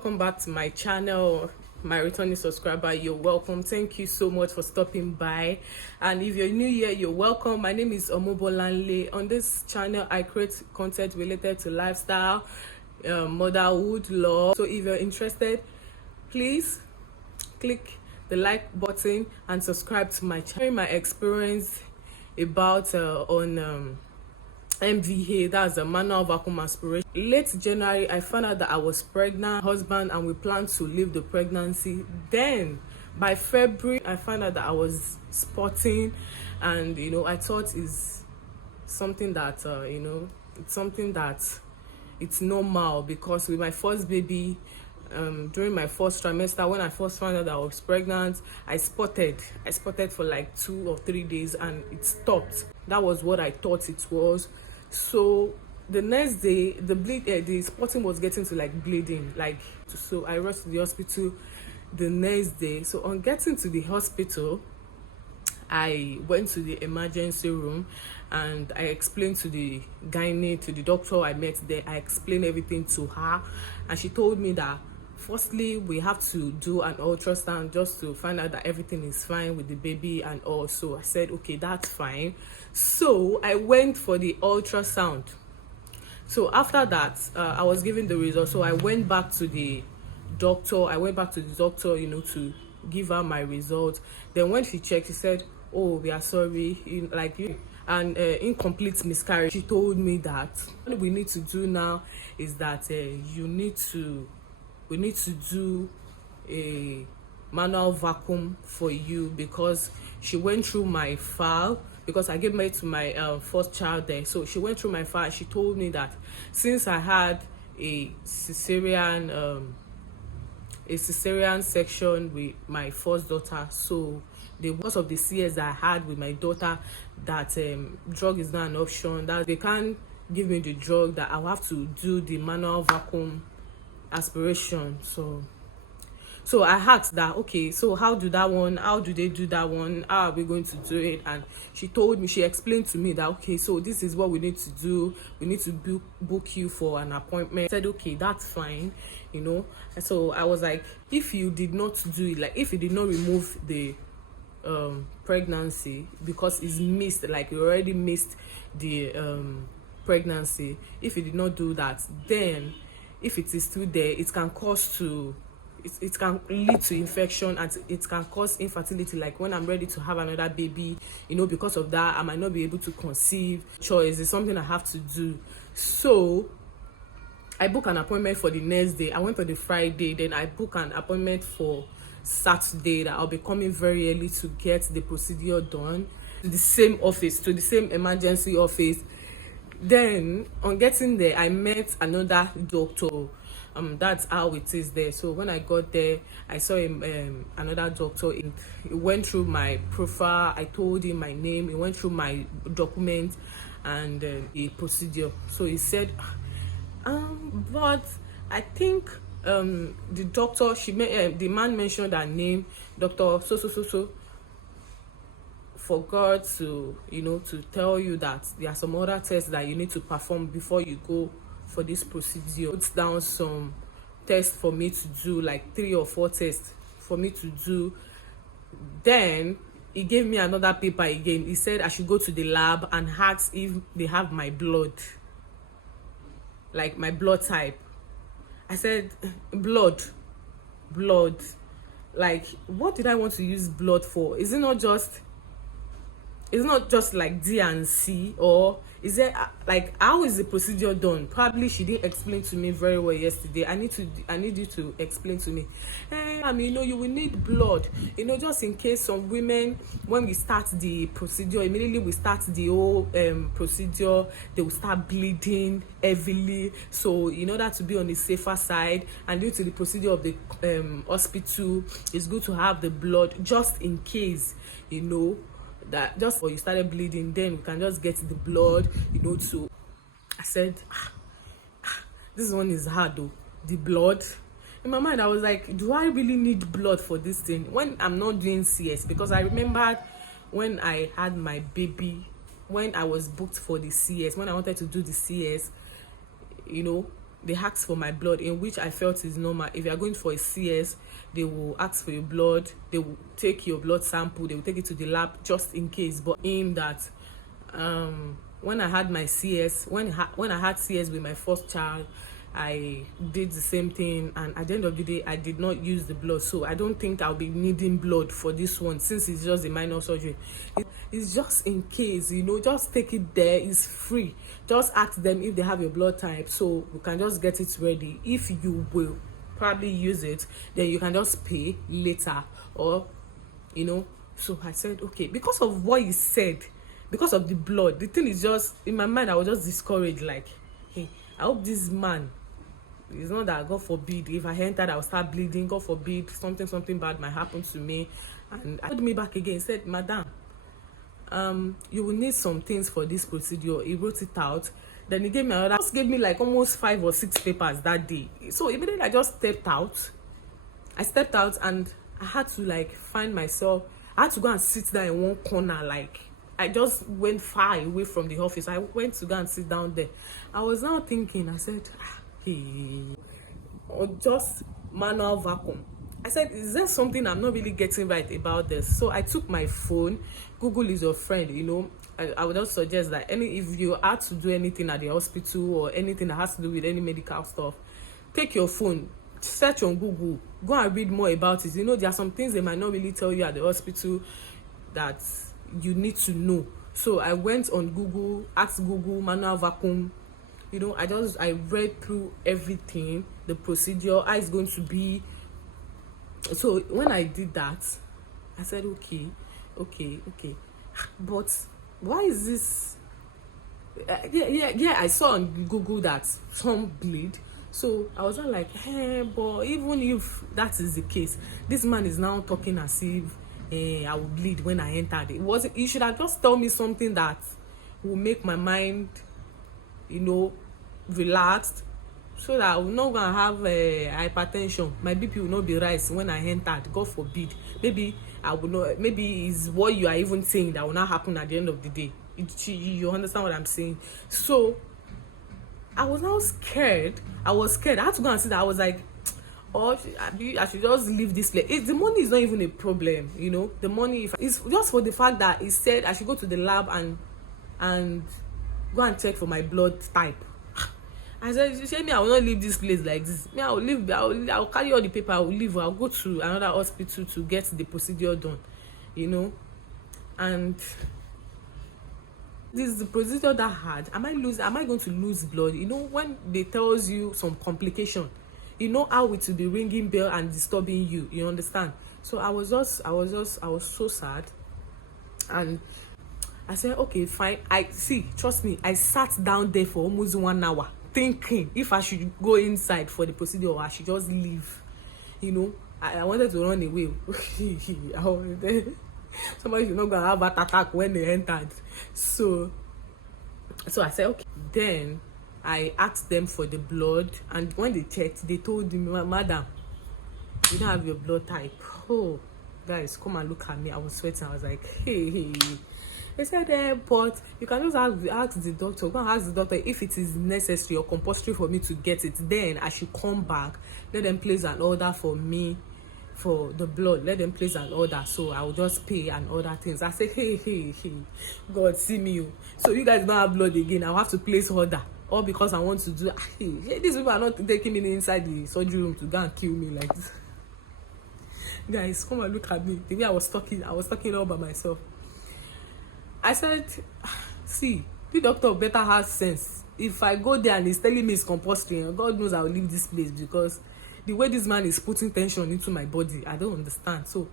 welcome back to my channel. My returning subscriber, you're welcome. Thank you so much for stopping by, and if you're new here, you're welcome. My name is Omobolanle. On this channel I create content related to lifestyle, motherhood, love. So if you're interested, please click the like button and subscribe to my channel. My experience about on MVA, that's a manual vacuum aspiration. Late January, I found out that I was pregnant, husband, and we planned to leave the pregnancy. Then by February, I found out that I was spotting, and I thought is something that it's something that it's normal, because with my first baby, during my first trimester, when I first found out that I was pregnant, I spotted for like 2 or 3 days and it stopped. That was what I thought it was. So the next day, the spotting was getting to like bleeding, so I rushed to the hospital the next day. So on getting to the hospital, I went to the emergency room and I explained to the gynae, to the doctor I met there. I explained everything to her, and she told me that firstly we have to do an ultrasound just to find out that everything is fine with the baby and all. So I said, okay, that's fine. So I went for the ultrasound. So after that, I was given the results. So I went back to the doctor. To give her my results. Then when she checked, she said, oh, we are sorry, and incomplete miscarriage. She told me that what we need to do now is that we need to do a manual vacuum for you, because she went through my file, because I gave birth to my first child there. So she went through my file. She told me that since I had a cesarean section with my first daughter, so because of the CS that I had with my daughter, that drug is not an option, that they can't give me the drug, that I'll have to do the manual vacuum aspiration. So I asked that, okay, so how do they do that one, how are we going to do it? And she explained to me that, okay, so this is what we need to do. We need to book you for an appointment. I said, okay, that's fine, And so I was like, if you did not do it, like if you did not remove the pregnancy because it's missed, like you already missed the pregnancy, if you did not do that, then if it is still there, it can it can lead to infection, and it can cause infertility. Like when I'm ready to have another baby, because of that, I might not be able to conceive. Choice is something I have to do. So I booked an appointment for the next day. I went on the Friday, then I booked an appointment for Saturday, that I'll be coming very early to get the procedure done, to the same emergency office. Then on getting there, I met another doctor. That's how it is there. So when I got there, I saw another doctor. He went through my profile. I told him my name. He went through my documents and the procedure. So he said, but I think the doctor, the man mentioned her name, Dr. So forgot to to tell you that there are some other tests that you need to perform before you go for this procedure. Puts down some tests for me to do, like 3 or 4 tests for me to do. Then he gave me another paper again. He said I should go to the lab and ask if they have my blood, like my blood type. I said, blood, like what did I want to use blood for? Is it not just like D and C, or is there like, how is the procedure done? Probably she didn't explain to me very well yesterday. I need you to explain to me. You will need blood, just in case some women, when we start the procedure, immediately we start the whole procedure, they will start bleeding heavily. So in order to be on the safer side, and due to the procedure of the hospital, it's good to have the blood just in case, that just before you started bleeding, then we can just get the blood, to. I said, this one is hard though, the blood. In my mind, I was like, do I really need blood for this thing when I'm not doing CS? Because I remembered when I had my baby, when I was booked for the CS, when I wanted to do the CS, they asked for my blood, in which I felt is normal. If you are going for a CS, they will ask for your blood, they will take your blood sample, they will take it to the lab just in case. But in that, when I had my CS, when I had CS with my first child, I did the same thing, and at the end of the day I did not use the blood. So I don't think I'll be needing blood for this one, since it's just a minor surgery. It's just in case, you know, just take it there. It's free. Just ask them if they have your blood type, so we can just get it ready. If you will probably use it, then you can just pay later, or you know. So I said okay, because of what he said, because of the blood, the thing is just in my mind, I was just discouraged, like, hey, I hope this man, it's not that, God forbid, if I entered I will start bleeding, God forbid something bad might happen to me. And I called me back again, said, madam, you will need some things for this procedure. He wrote it out. Then he gave me another, just gave me like almost 5 or 6 papers that day. So immediately I just stepped out. And I had to like find myself. I had to go and sit down in one corner. Like, I just went far away from the office. I went to go and sit down there. I was now thinking, I said, hey, or just manual vacuum. I said, is there something I'm not really getting right about this? So I took my phone. Google is your friend, you know. I would also suggest that if you had to do anything at the hospital or anything that has to do with any medical stuff, take your phone, search on Google, go and read more about it. You know, there are some things they might not really tell you at the hospital that you need to know. So I went on Google, asked Google manual vacuum. You know, I read through everything, the procedure, how it's going to be. So when I did that, I said, okay, but why is this? I saw on Google that some bleed. So I was not like, hey, but even if that is the case, this man is now talking as if I will bleed when I entered. You should have just told me something that will make my mind, you know, relaxed, so that I will not gonna have hypertension. My BP will not be rising when I entered. God forbid. Maybe I will not. Maybe it's what you are even saying that will not happen at the end of the day. You understand what I'm saying? So I was now scared. I had to go and see that. I was like, or I should just leave this place. The money is not even a problem, you know. The money is just for the fact that he said I should go to the lab and go and check for my blood type. I said, me, I will not leave this place like this. Me, I will leave. I'll carry all the paper. I will leave. I'll go to another hospital to get the procedure done, you know. And this is the procedure that hard. Am I going to lose blood? You know, when they tells you some complication, you know how it will be ringing bell and disturbing you. You understand? So I was so sad, and I said, okay, fine. Trust me, I sat down there for almost 1 hour thinking if I should go inside for the procedure or I should just leave. You know, I wanted to run away. Somebody should not gonna have an attack when they entered. So I said, okay. Then I asked them for the blood, and when they checked, they told me, madam, you don't have your blood type. Oh, guys, come and look at me. I was sweating. I was like, hey. They said, but you can just ask the doctor. Go and ask the doctor if it is necessary or compulsory for me to get it. Then I should come back. Let them place an order for me for the blood. Let them place an order. So I will just pay and order things. I said, hey. God, see me. So you guys don't have blood again. I'll have to place order. All because I want to do. These people are not taking me inside the surgery room to go and kill me like this. Guys, come and look at me. The way I was talking all by myself. I said, see, the doctor better has sense. If I go there and he's telling me it's compulsory, God knows I will leave this place, because the way this man is putting tension into my body, I don't understand. So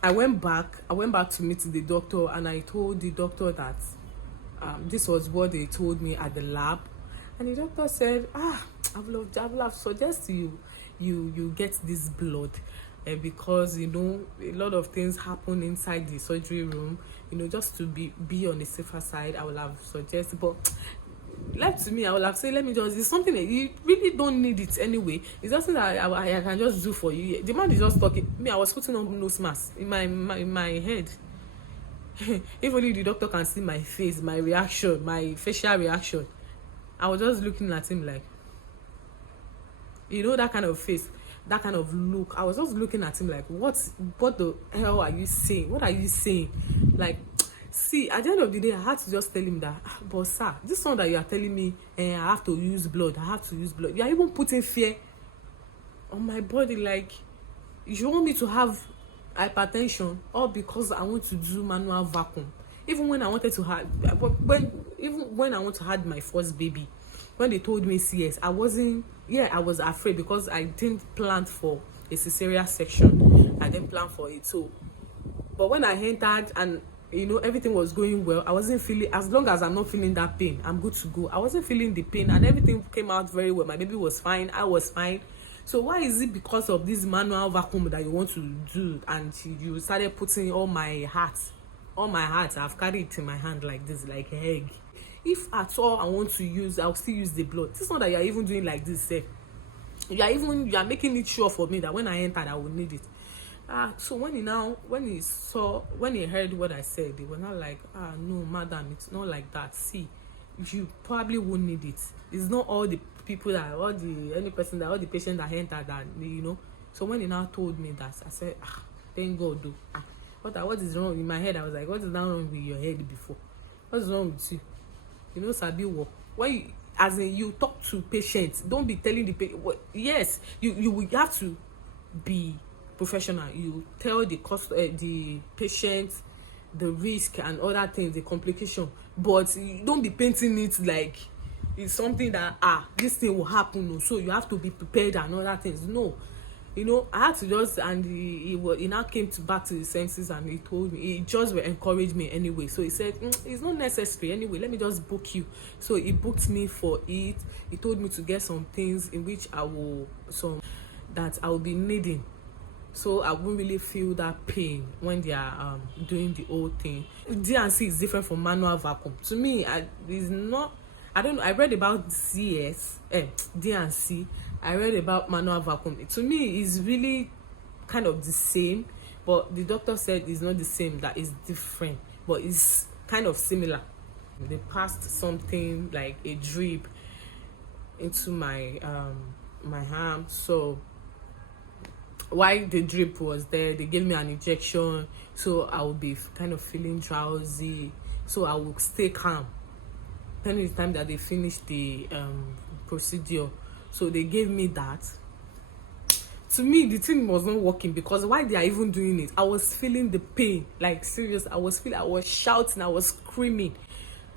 I went back to meet the doctor, and I told the doctor that this was what they told me at the lab. And the doctor said, I would have suggested you get this blood. Because, you know, a lot of things happen inside the surgery room, you know, just to be on the safer side. I will have suggested, but left to me, I will have said, let me just, it's something that you really don't need it anyway. It's something that I can just do for you. The man is just talking. Me, I was putting on nose mask in my head. If only the doctor can see my face, my reaction, my facial reaction. I was just looking at him like, you know, that kind of face, that kind of look. I was just looking at him like, what the hell are you saying? What are you saying? Like, see, at the end of the day, I had to just tell him that, but sir, this one that you are telling me, I have to use blood, I have to use blood. You are even putting fear on my body. Like, you want me to have hypertension, all because I want to do manual vacuum? Even when I wanted to have, even when I want to have my first baby, when they told me CS, I wasn't, I was afraid because I didn't plan for a cesarean section. I didn't plan for it. So, but when I entered and, you know, everything was going well, I wasn't feeling, as long as I'm not feeling that pain, I'm good to go. I wasn't feeling the pain, and everything came out very well. My baby was fine, I was fine. So why is it because of this manual vacuum that you want to do, and you started putting all my heart I've carried it in my hand like this, like an egg? If at all I want to use, I'll still use the blood. It's not that you're even doing like this, you are making it sure for me that when I entered I will need it. So when he heard what I said, he was not like, no madam, it's not like that. See, you probably won't need it. It's not all the people that, all the patient that entered that, you know. So when he now told me that, I said, thank God though. What is wrong in my head? I was like, what is wrong with your head before? What's wrong with you? You know, sabi work. When you, as in, you talk to patients, don't be telling the patient. Yes, you will have to be professional. You tell the patient the risk and other things, the complication, but you don't be painting it like it's something that this thing will happen, so you have to be prepared and other things. No, you know, I had to just, and he now came back to his senses, and he told me, he just encouraged me anyway. So he said, it's not necessary anyway, let me just book you. So he booked me for it. He told me to get some things in which I will be needing, so I won't really feel that pain when they are doing the whole thing. D&C is different from manual vacuum. To me, it's not. I don't know. I read about D&C. I read about manual vacuum. To me, it's really kind of the same, but the doctor said it's not the same. That is different, but it's kind of similar. They passed something like a drip into my arm. So while the drip was there, they gave me an injection, so I will be kind of feeling drowsy, so I will stay calm depending the time that they finished the procedure. So they gave me that. To me, the thing was not working, because while they are even doing it, I was feeling the pain. Like, serious, I was shouting, I was screaming.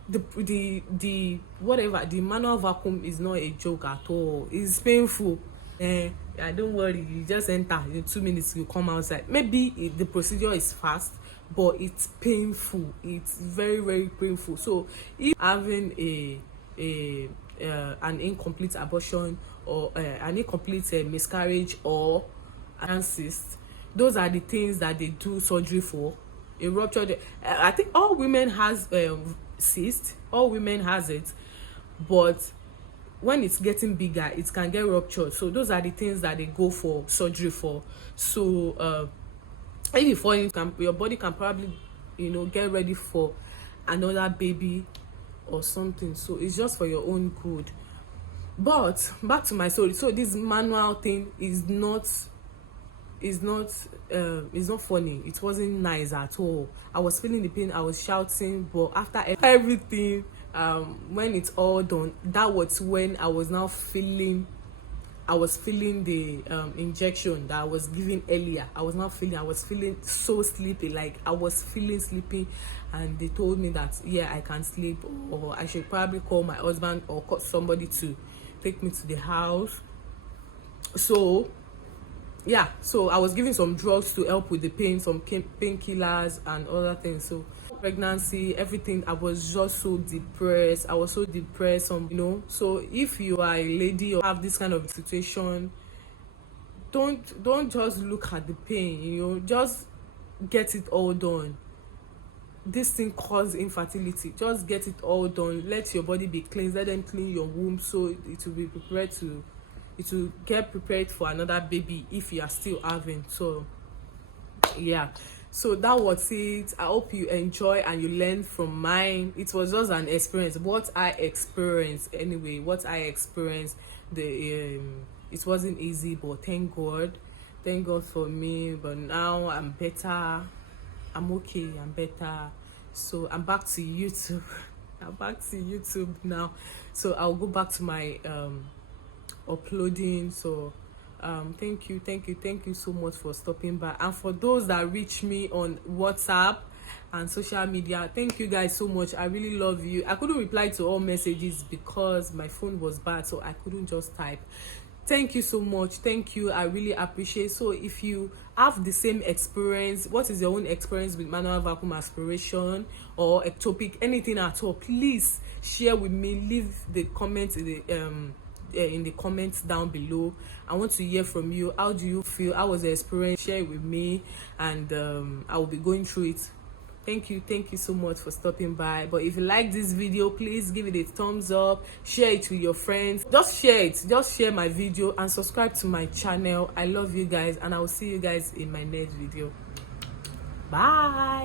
The whatever, the manual vacuum is not a joke at all. It's painful. Don't worry, you just enter, in 2 minutes you come outside. Maybe the procedure is fast, but it's painful. It's very, very painful. So if having an incomplete abortion, or an incomplete miscarriage, or an cyst, those are the things that they do surgery for. A rupture, I think all women has cyst, all women has it, but when it's getting bigger, it can get ruptured. So those are the things that they go for surgery for. So if you fall in, your body can probably, you know, get ready for another baby or something. So it's just for your own good. But back to my story. So this manual thing is not funny. It wasn't nice at all. I was feeling the pain, I was shouting, but after everything, when it's all done, that was when I was feeling the injection that I was given earlier. I was feeling so sleepy, like I was feeling sleepy, and they told me that I can sleep, or I should probably call my husband or call somebody to take me to the house. So I was given some drugs to help with the pain, some painkillers and other things. So pregnancy, everything, I was just so depressed. So if you are a lady or have this kind of situation, don't just look at the pain, you know, just get it all done. This thing causes infertility. Just get it all done. Let your body be cleansed. Let them clean your womb, so it will be prepared to, it will get prepared for another baby if you are still having. So so that was it. I hope you enjoy and you learn from mine. It was just an experience, what I experienced, the it wasn't easy, but thank God for me. But now I'm better, I'm okay, I'm better. So I'm back to YouTube. I'm back to YouTube now, so I'll go back to my uploading. So thank you so much for stopping by, and for those that reach me on WhatsApp and social media, thank you guys so much. I really love you. I couldn't reply to all messages because my phone was bad, so I couldn't just type. Thank you so much. Thank you. I really appreciate. So if you have the same experience, what is your own experience with manual vacuum aspiration or ectopic, anything at all, please share with me. Leave the comments in the comments down below. I want to hear from you. How do you feel? How was the experience? Share it with me, and I will be going through it. Thank you so much for stopping by. But if you like this video, please give it a thumbs up, share it with your friends. Just share my video and subscribe to my channel. I love you guys, and I will see you guys in my next video. Bye.